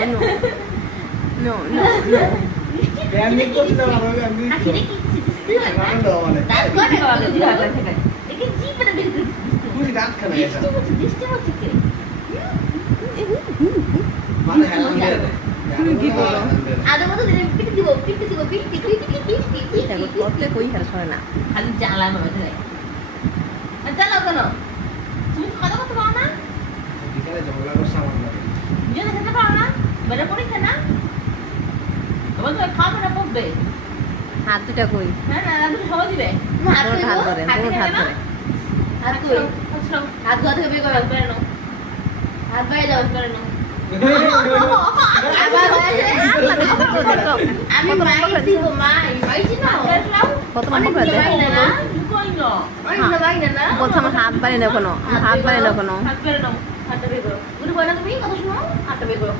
no. No, no, no. Banding করছি না আমরা ব্যান্ডিং আখিরে কি সিস্তি হয় না দাঁত করে বলে দিও দেখি জিপটা দেখি তুই দাঁত খানা এটা দৃষ্টি হচ্ছে কি মানে হ্যালো কি বলো? আদা মতো দিলে পিটি দিব পিটি দেখো করতে কই হেল্প করে না। খালি জ্বালা মনে হয় আর জ্বালাও কেন তুমি তো কথা বলতে পারো না বিকালে ঝগড়া করছ আমার লাগে নিজে খেতে পারো না বেড়ে পরীক্ষা না তোমার তো খাওয়া না পড়বে হাত দুটা কই? হ্যাঁ না তুমি সবাই দিবে হাত ধরে, পুরো হাত ধরে। হাত কই হাত ধোয়া থেকে বের করে বের নাও হাত বাইরে যাও বের নাও আবার আমি মাই দিব মাই মাইছি না কত নম্বর করে দেয়? বলছে আমার হাত বাড়ি না কোনো, আমার হাত বাড়ি না কোনো। হাত বের নাও হাতটা বের করো গুরু বলো তুমি কথা শুনো হাতটা বের করো